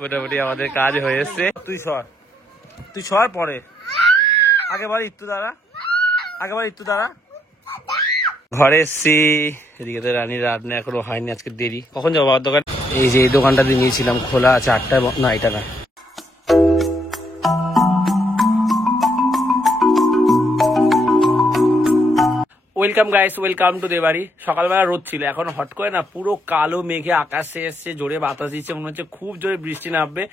মোটামুটি আমাদের কাজ হয়ে এসছে। তুই সর পরে আগেবার একটু দাঁড়া ঘরে এসছি। এদিকে তো রানীর রান্না এখনো হয়নি, আজকে দেরি। কখন যাবো বাবার দোকান? এই যে এই দোকানটা দিয়ে নিয়েছিলাম খোলা আছে 8টায়, না এটা না। Welcome guys, welcome to Debari. সকালবেলা রোদ ছিল, এখন হট করে না পুরো কালো মেঘে আকাশে এসছে, জোরে বাতাস দিচ্ছে, মনে হচ্ছে খুব জোরে বৃষ্টি নামবে।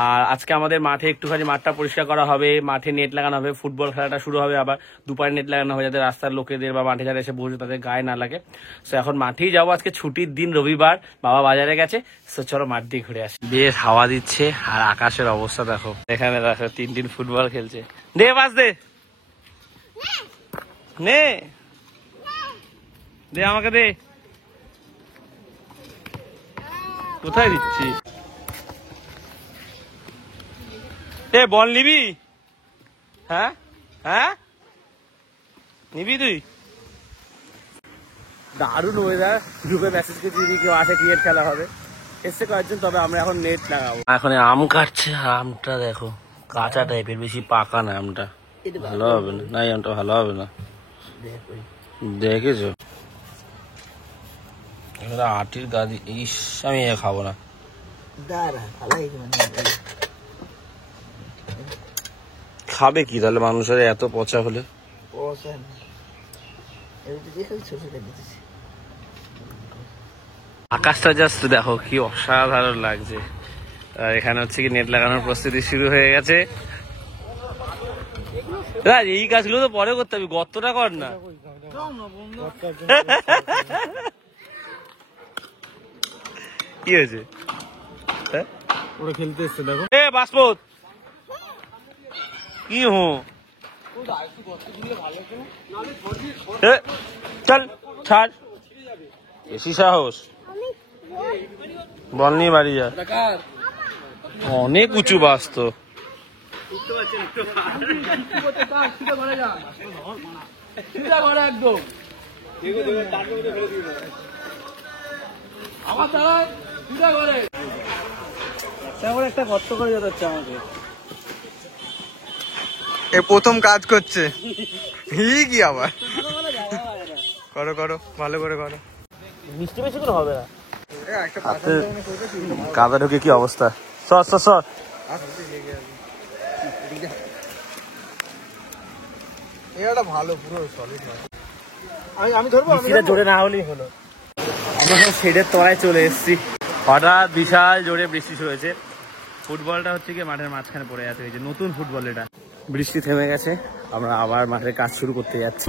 আর আজকে আমাদের মাঠে একটুখানি মাঠটা পরিষ্কার করা হবে, মাঠে নেট লাগানো হবে, ফুটবল খেলাটা শুরু হবে, আবার দুপারে নেট লাগানো হবে যাতে রাস্তার লোকেদের বা মাঠে যারা এসে বসে তাদের গায়ে না লাগে। সো এখন মাঠেই যাবো, আজকে ছুটির দিন, রবিবার, বাবা বাজারে গেছে। সো চলো মাঠ দিয়ে ঘুরে আসি। বেশ হাওয়া দিচ্ছে আর আকাশের অবস্থা দেখো, এখানে দেখো 3 ফুটবল খেলছে। দে বাস দে, নে দে আমাকে দে। কোথায় দিচ্ছি? এ বল নিবি? হ্যাঁ হ্যাঁ নিবি তুই? দারুণ ওয়েদার, গ্রুপে মেসেজ করছি যদি কেউ আসে ক্রিকেট খেলা হবে। এসছে কয়েকজন, তবে আমরা এখন নেট লাগাবো। এখন আম কাটছে, আমটা দেখো কাঁচা টাইপের, বেশি পাকা না আমটা, ভালো হবে না। না আমটা ভালো হবে না, দেখেছো? আটির গাদি, ইস আমি খাবো না। খাবে কি তাহলে মানুষের এত পচা হলে? আকাশটা জাস্ট দেখো কি অসাধারণ লাগছে। আর এখানে হচ্ছে কি নেট লাগানোর প্রস্তুতি শুরু হয়ে গেছে। এই কাজগুলো তো পরে করতে হবে, গর্তটা কর না। কি হয়েছে? ওরা খেলতে এসছে দেখো। এ বাসপত কি চল ছাড়, বেশি সাহস, বল নিয়ে বাড়ি যা। অনেক উঁচু বাস তো। একটা গর্ত করে যেতে হচ্ছে আমাকে। এ প্রথম কাজ করছে কি আবার করো করো ভালো করে করো। মিষ্টি বেশি কোনো হবে না। কাদা ঢুকে কি অবস্থা। সর সর সর। এটা ভালো পুরো সলিড। আমি ধরবো, জোরে না হলেই হলো। আমরা সব শেডের তলায় চলে এসেছি। হঠাৎ বিশাল জোরে বৃষ্টি শুরু হয়েছে। ফুটবলটা হচ্ছে কি মাঠের মাঝখানে পড়ে আছে, এই যে নতুন ফুটবল এটা। বৃষ্টি থেমে গেছে, আমরা আবার মাঠের কাজ শুরু করতে যাচ্ছি।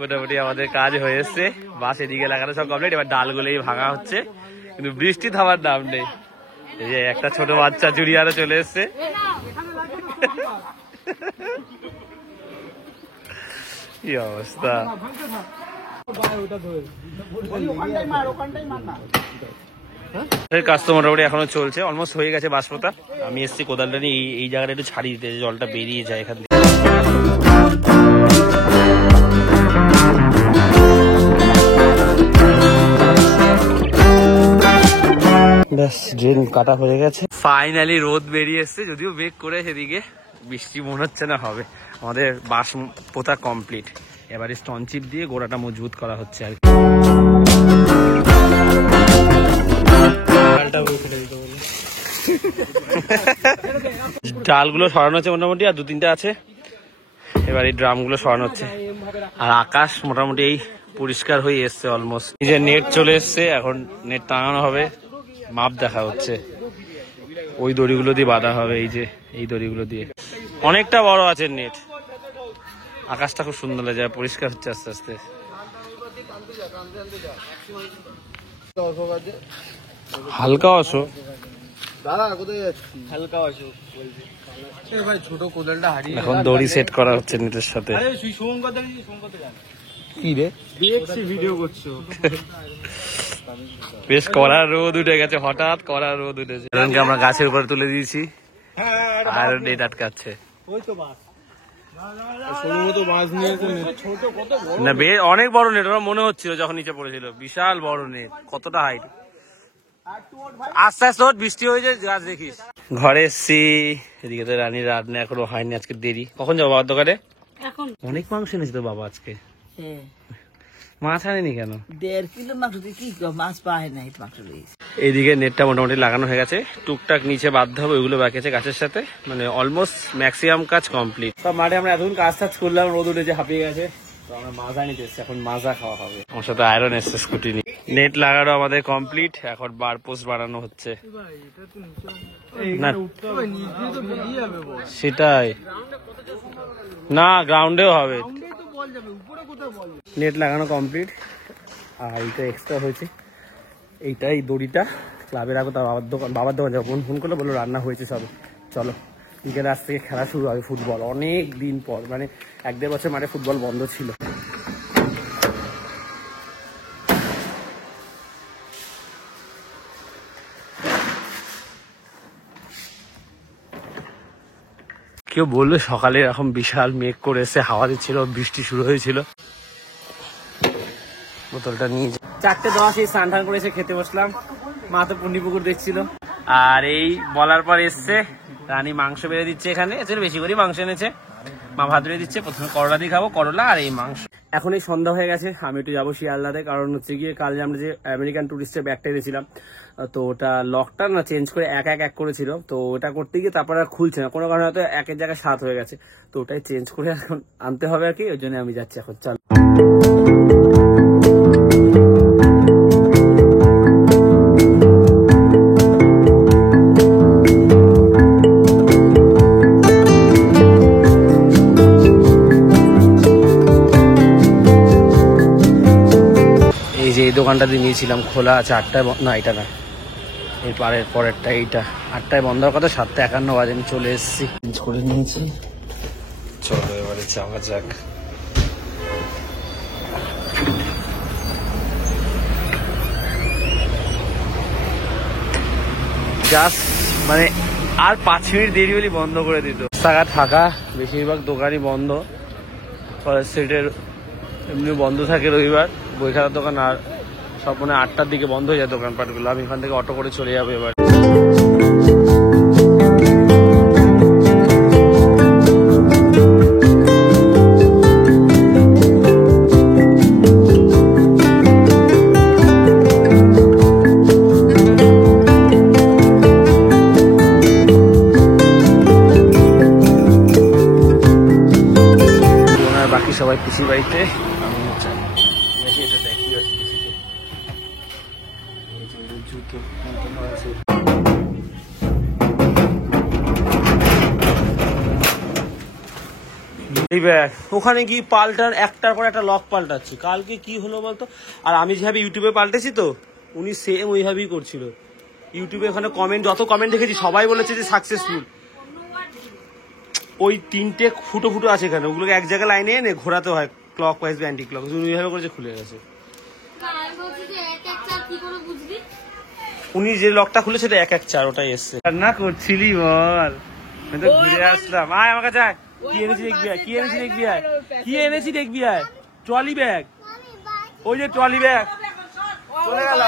মোটামুটি আমাদের কাজ হয়ে এসছে, বাস এদিকে লাগানো সব কমপ্লিট। এবার ডালগুলোই ভাঙা হচ্ছে, কিন্তু বৃষ্টি থামার নাম নেই। এই যে একটা ছোট বাচ্চা জুড়িয়ারও চলে এসছে। কি অবস্থা। কাজ তো মোটামুটি এখনো চলছে, অলমোস্ট হয়ে গেছে বাস পোতা। আমি এসছি কোদালটা নিয়ে এই জায়গাটা একটু ছাড়িয়ে দিতে, জলটা বেরিয়ে যায় এখান থেকে। ব্যাস ড্রেন কাটা হয়ে গেছে, ফাইনালি রোদ বেরিয়ে এসছে। যদিও বেক করে সেদিকে বৃষ্টি মনে হচ্ছে না হবে। আমাদের বাঁশ পোতা কমপ্লিট, এবারে স্টোন চিপ দিয়ে গোড়াটা মজবুত করা হচ্ছে আর কি। ডালগুলো সরানো হচ্ছে মোটামুটি, আর 2-3টা আছে। এবার এই ড্রামগুলো সরানো হচ্ছে। আর আকাশ মোটামুটি এই পরিষ্কার হয়ে এসছে অলমোস্ট। এই যে নেট চলে এসছে, এখন নেট টাঙানো হবে, মাপ দেখা হচ্ছে। ওই দড়িগুলো দিয়ে বাঁধা হবে, এই যে এই দড়িগুলো দিয়ে। অনেকটা বড় আছে নেট। আকাশটা খুব সুন্দর লাগে, পরিষ্কার হচ্ছে আস্তে আস্তে। হালকা আসো দাদা, কোথায় যাচ্ছি? হালকা আসো ভাই, ছোট কোদালটা হারিয়ে। এখন দড়ি সেট করা হচ্ছে নেটের সাথে। কি রে দেখছি ভিডিও করছো? বেশ কড়া রোদ উঠে গেছে, হঠাৎ কড়া রোদ উঠেছে। আমরা গাছের উপরে তুলে দিয়েছি আর নেট আটকাচ্ছে না। অনেক বড় নেট, ওরা মনে হচ্ছিল যখন নিচে পড়েছিল, বিশাল বড় নেট। কতটা হাইট, আস্তে আস্তে বৃষ্টি হয়েছে, গাছ দেখিস। ঘরে এসছি, এদিকে তো রানীর রান্না এখনো হয়নি, আজকে দেরি। কখন যাবো বাবার দোকানে? এখন অনেক মাংস এনেছে তো বাবা আজকে। মাছ আনেনি কেন? 1.5 কিলো মাংস কি মাছ পায় না, মাংস লেগেছে। এইদিকে নেটটা মোটামুটি লাগানো হয়ে গেছে, টুকটাক নিচে বাঁধতে হবে, ওইগুলো বাকি আছে গাছের সাথে। মানে অলমোস্ট ম্যাক্সিমাম কাজ কমপ্লিট। সব মাঠে আমরা এতক্ষণ কাজ টাজ করলাম, রোদ উঠেছে, হাঁপিয়ে গেছে। তো আমরা মাজা নিতে এসছি, এখন মাজা খাওয়া হবে। আমার সাথে আয়রন এসছে স্কুটি নিয়ে। নেট লাগানো আমাদের কমপ্লিট, এখন বার পোস্ট বানানো হচ্ছে। না সেটাই না, গ্রাউন্ডেও হবে। নেট লাগানো কমপ্লিট, আর এইটা এক্সট্রা হয়েছে। এইটাই দড়িটা ক্লাবে রাখো। তার বাবার দোকান যাবো, ফোন করলে বললো রান্না হয়েছে সব, চলো। বিকেলে আজ থেকে খেলা শুরু হবে ফুটবল, অনেক দিন পর। মানে 1-1.5 বছর মাঠে ফুটবল বন্ধ ছিল। কেউ বললো সকালে এরকম বিশাল মেঘ করে এসে, হাওয়া দিচ্ছিল, বৃষ্টি শুরু হয়েছিল। বোতলটা নিয়ে 4:10 স্নান টান করে এসে খেতে বসলাম। মা তো পুণ্ডিপুকুর দেখছিল। আর এই বলার পর এসছে রানী মাংস বেড়ে দিচ্ছে এখানে, বেশি করে মাংস এনেছে। মা ভাত বেড়ে দিচ্ছে, প্রথমে করলা দিয়ে খাবো, করলা আর এই মাংস। এখন এই সন্ধ্যা হয়ে গেছে, আমি একটু যাবো শিয়ালদাতে। কারণ হচ্ছে গিয়ে কাল যে আমরা যে আমেরিকান টুরিস্টের ব্যাগটা এনেছিলাম, তো ওটা লকটা না চেঞ্জ করে এক করেছিল। তো ওটা করতে গিয়ে তারপরে আর খুলছে না, কোনো কারণে হয়তো 1-এর জায়গায় 7 হয়ে গেছে। তো ওটাই চেঞ্জ করে এখন আনতে হবে আর কি, ওই জন্য আমি যাচ্ছি এখন। চল এই দোকানটাতে নিয়েছিলাম, খোলা আছে 8টায়, না এটা না, এই পরেরটা, এইটা 8টায় বন্ধ হওয়ার কথা, 7:51 বাজে। আমি চলে এসেছি, চেঞ্জ করে নিয়েছি। চলো এবারে যাওয়া যাক। জাস্ট মানে আর 5 মিনিট দেরি হলে বন্ধ করে দিত। রাস্তাঘাট ফাঁকা, বেশিরভাগ দোকানই বন্ধ। কলেজ স্ট্রিটের এমনি বন্ধ থাকে রবিবার, বই খাতার দোকান। আর সব মনে 8টার দিকে বন্ধ হয়ে যায় দোকানপাটগুলো। আমি এখান থেকে অটো করে চলে যাবো এবার। বাকি সবাই পিসি বাড়িতে, আমি ওখানে গিয়ে পাল্টার, একটার পর একটা লক পাল্টাচ্ছি। কালকে কি হলো বলতো? আর আমি যেভাবে ইউটিউবে পাল্টেছি, তো উনি সেম ওইভাবেই করছিল। ইউটিউবে ওখানে কমেন্ট, যত কমেন্ট দেখেছি সবাই বলেছে যে সাকসেসফুল। ওই 3টে ফুটো আছে এখানে, ওগুলোকে এক জায়গায় লাইনে এনে ঘোরাতে হয়, ক্লক ওয়াইজ বা অ্যান্টি ক্লক। উনিভাবে করেছে, খুলে গেছে। উনি যে লকটা খুলে সেটা 1-1-4, ওটাই এসছে। রান্না করছিলি বল, আমি তো ঘুরে আসলাম। আয় আমার কাছে, কি এনেছি দেখবি, কি এনেছি দেখবি, কি এনেছি দেখবি, ট্রলি ব্যাগ। ওই যে ট্রলি ব্যাগ চলে গেল।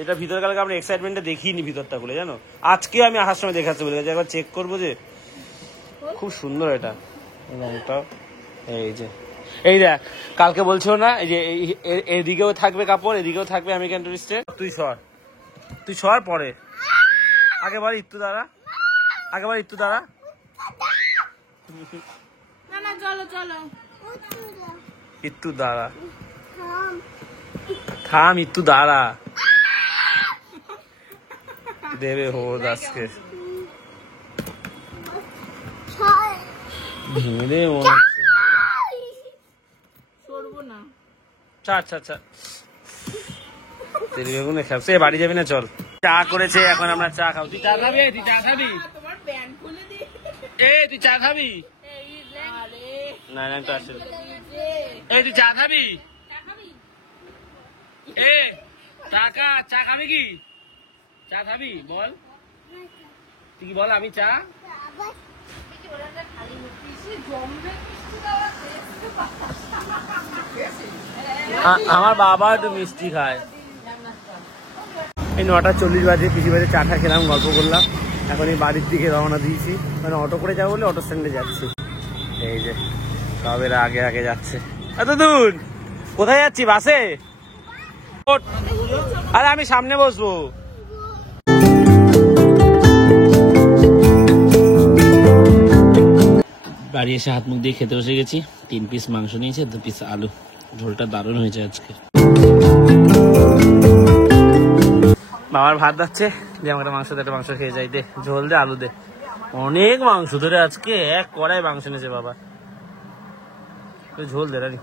এটা ভিতর কালকে আমরা এক্সাইটমেন্টটা দেখিনি, ভিতরটা খুলে জানো। আজকে আমি আসার সময় দেখাচ্ছি বলে গেছে, একবার চেক করবো। যে খুব সুন্দর এটা, এই যে এই দেখ, কালকে বলছো না এই যে এদিকেও থাকবে কাপড়, এদিকেও থাকবে আমেরিকান টুরিস্টের। তুই সর পরে, আগে বল ইত্তু দাঁড়া, ইত্তু দাঁড়া, থাম, ইত্তু দাঁড়া, দেবে হোদ আজকে ভেঙে দেবে মনে হচ্ছে। বাড়ি যাবি না? চল, চা করেছে, এখন আমরা চা খাবো। তুই চা খাবি? তুই চা খাবি? তুই চা খাবি? না তো আসে। এই তুই চা খাবি? এ চা খাবি কি? চা খাবি বল, তুই কি বল আমি চা। আমার বাবা একটু মিষ্টি খায়। এই 9:40 বাজে, পিসি বাজে চাটা খেলাম, গল্প করলাম, এখন এই বাড়ির দিকে রওনা দিয়েছি। মানে অটো করে যাবো বলে অটো স্ট্যান্ডে যাচ্ছি। এই যে সব এরা আগে আগে যাচ্ছে। এত দূর কোথায় যাচ্ছি? বাসে? আরে আমি সামনে বসবো। বাড়ি এসে হাত মুখ দিয়ে খেতে বসে গেছি। 3 পিস মাংস নিয়েছে, 2 পিস আলু। ঝোলটা দারুণ হয়েছে আজকে। বাবার ভাত যাচ্ছে, যে আমাকে মাংস দে, একটা মাংস খেয়ে যাই, দে ঝোল দে, আলু দে। অনেক মাংস ধরে আজকে, এক কড়াই মাংস নিয়েছে বাবা। ঝোল দে রানি।